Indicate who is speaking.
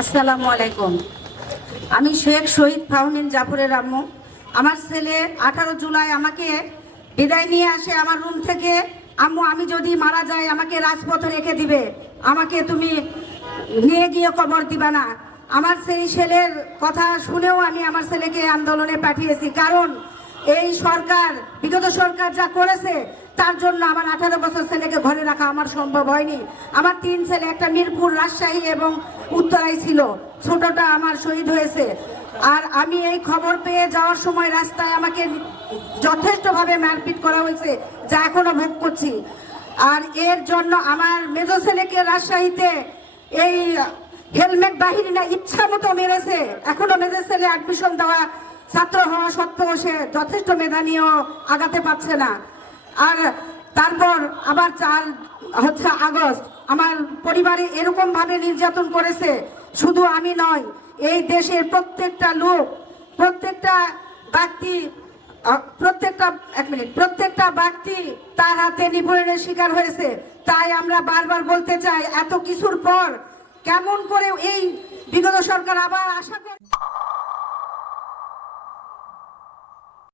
Speaker 1: আসসালামু আলাইকুম। আমি শেখ শহীদ ফাহমিন জাফরের আম্মু। আমার ছেলে আঠারো জুলাই আমাকে বিদায় নিয়ে আসে আমার রুম থেকে। আম্মু, আমি যদি মারা যাই, আমাকে রাজপথে রেখে দিবে। আমাকে তুমি নিয়ে গিয়ে কবর দিবা না। আমার সেই ছেলের কথা শুনেও আমি আমার ছেলেকে আন্দোলনে পাঠিয়েছি। কারণ এই সরকার, বিগত সরকার যা করেছে তার জন্য আমার আঠারো বছর ছেলেকে ঘরে রাখা আমার সম্ভব হয়নি। আমার তিন ছেলে, একটা মিরপুর রাজশাহী এবং উত্তরায় ছিল। ছোটটা আমার শহীদ হয়েছে। আর আমি এই খবর পেয়ে যাওয়ার সময় রাস্তায় আমাকে যথেষ্টভাবে মারপিট করা হয়েছে, যা এখনও ভোগ করছি। আর এর জন্য আমার মেজ ছেলেকে রাজশাহীতে এই হেলমেট বাহিনী না ইচ্ছা মতো মেরেছে। এখনও মেজর ছেলে অ্যাডমিশন দেওয়া ছাত্র হওয়া সত্ত্বেও সে যথেষ্ট মেধা নিয়েও আগাতে পারছে না। আর তারপর আবার চার হচ্ছে আগস্ট। আমার পরিবারে এরকম ভাবে নির্যাতন করেছে, শুধু আমি নয়, এই দেশের প্রত্যেকটা লোক, প্রত্যেকটা ব্যক্তি প্রত্যেকটা, এক মিনিট, প্রত্যেকটা ব্যক্তি তার হাতে নিপীড়নের শিকার হয়েছে। তাই আমরা বারবার বলতে চাই, এত কিছুর পর কেমন করে এই বিগত সরকার আবার আশা করে